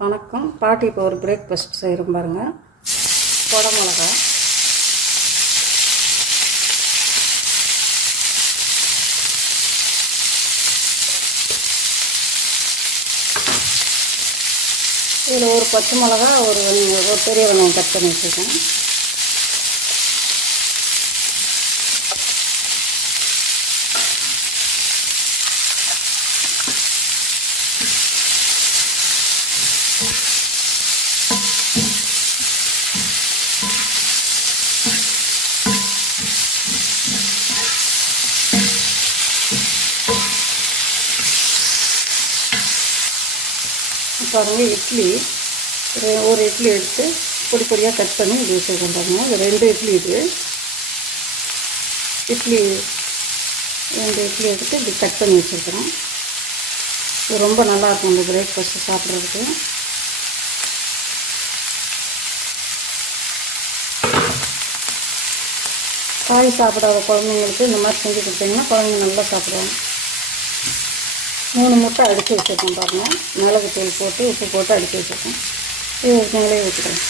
வணக்கம். பாட்டி இப்போ ஒரு பிரேக்ஃபாஸ்ட் செய்கிறோம் பாருங்கள் கொடை மிளகா இதில் ஒரு பச்சை மிளகா ஒரு ஒரு பெரிய வெங்காயம் கட் பண்ணி வச்சுருக்கேன். பாருங்க இட்லி. ஒரு இட்லி எடுத்து பொடி பொடியாக கட் பண்ணி இது வச்சுருக்கோம் இது ரெண்டு இட்லி இது. இட்லி ரெண்டு இட்லி எடுத்து இப்படி கட் பண்ணி வச்சுருக்குறோம் இது ரொம்ப நல்லாயிருக்கும் இந்த பிரேக்ஃபாஸ்ட்டு சாப்பிட்றதுக்கு. காய் சாப்பிடாத குழந்தைங்களுக்கு இந்த மாதிரி செஞ்சு கொடுத்தீங்கன்னா குழந்தைங்க நல்லா சாப்பிடுவாங்க. மூணு முட்டை அடித்து வச்சுருக்கோம் பாருங்கள் மிளகு தூள் போட்டு உப்பு போட்டு அடித்து வச்சுருக்கோம் இது நீங்களே ஊற்றிக்கலாம்.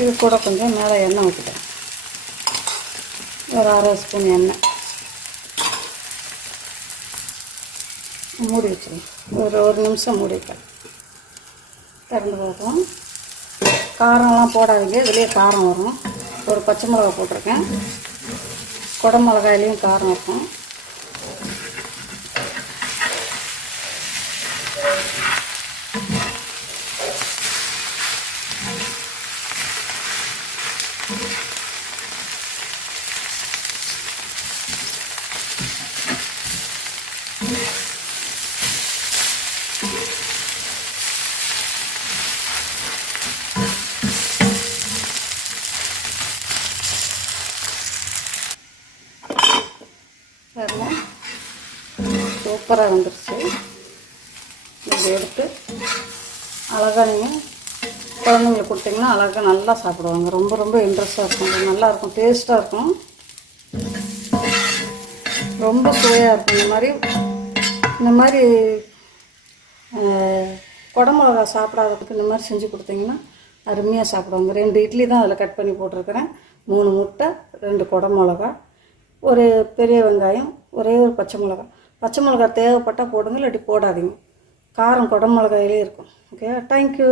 இது கூட கொஞ்சம் மேலே எண்ணெய் ஊற்றிட்டேன் ஒரு அரை ஸ்பூன் எண்ணெய். மூடி வச்சிருங்க ஒரு ஒரு நிமிஷம் மூடி வைக்கலாம். திறந்து பார்க்கலாம். காரம்லாம் போடாதீங்க. இதுலேயே காரம் வரும். ஒரு பச்சை மிளகா போட்டிருக்கேன். குடை மிளகாயிலையும் காரம் இருக்கும். சூப்பராக வந்துருச்சு இதை எடுத்து அழகாக நீங்கள் குழந்தைங்களுக்கு கொடுத்தீங்கன்னா அழகாக நல்லா சாப்பிடுவாங்க. ரொம்ப ரொம்ப இன்ட்ரெஸ்ட்டாக இருக்கும். நல்லாயிருக்கும் நல்லா இருக்கும். டேஸ்ட்டாக இருக்கும். ரொம்ப சுவையாக இருக்கும். இந்த மாதிரி இந்த மாதிரி குடமிளகா சாப்பிடாததுக்கு இந்த மாதிரி செஞ்சு கொடுத்தீங்கன்னா அருமையாக சாப்பிடுவாங்க. ரெண்டு இட்லி தான் அதில் கட் பண்ணி போட்டிருக்கிறேன். மூணு முட்டை ரெண்டு குடமிளகா ஒரு பெரிய வெங்காயம் ஒரே ஒரு பச்சை மிளகா. பச்சை மிளகா தேவைப்பட்டால் போடுங்க இல்லாட்டி போடாதீங்க. காரம் குடமிளகாயிலே இருக்கும். Okay thank you